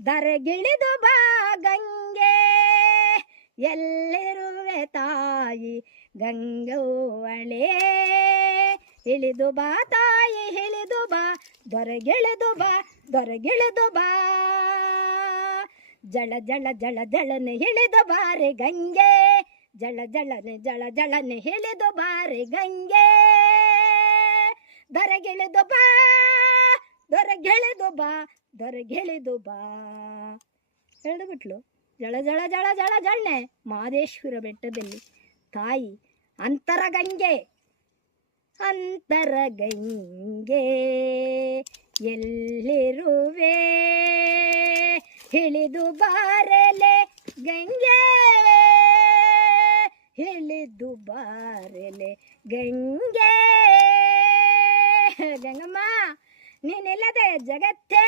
ಧರೆಗಿಳಿದು ಬಾ ಗಂಗೆ, ಎಲ್ಲಿರುವೆ ತಾಯಿ ಗಂಗೋವಳೆ. ಇಳಿದು ಬಾ ತಾಯಿ ಇಳಿದು ಬಾ, ದೊರೆಗಿಳಿದು ಬಾ ದೊರೆಗಿಳಿದು ಬಾ. ಜಳ ಜಳ ಜಳ ಜಳನೆ ಇಳಿದು ಬಾರೆ ಗಂಗೆ, ಜಳ ಜಳನೆ ಜಳ ಜಳನೆ ಇಳಿದು ಬಾರೆ ಗಂಗೆ. ದೊರೆಗಿಳಿದು ಬಾ ದೊರೆಗಿಳಿದು ಬಾ ದೊರೆಗಿಳಿದು ಬಾ. ಹೇಳಿದು ಬಿಟ್ಲು. ಜಳ ಜಳ ಜಳ ಜಳ ಜಳ್ಳೆ ಮಹದೇಶ್ವರ ಬೆಟ್ಟದಲ್ಲಿ ತಾಯಿ ಅಂತರಗಂಗೆ. ಅಂತರಗಂಗೆ ಎಲ್ಲಿರುವೆ, ಇಳಿದು ಬಾರಲೆ ಗಂಗೆ, ಇಳಿದು ಬಾರಲೆ ಗಂಗೆ. ಗಂಗಮ್ಮ ನೀನಿಲ್ಲದೆ ಜಗತ್ತೇ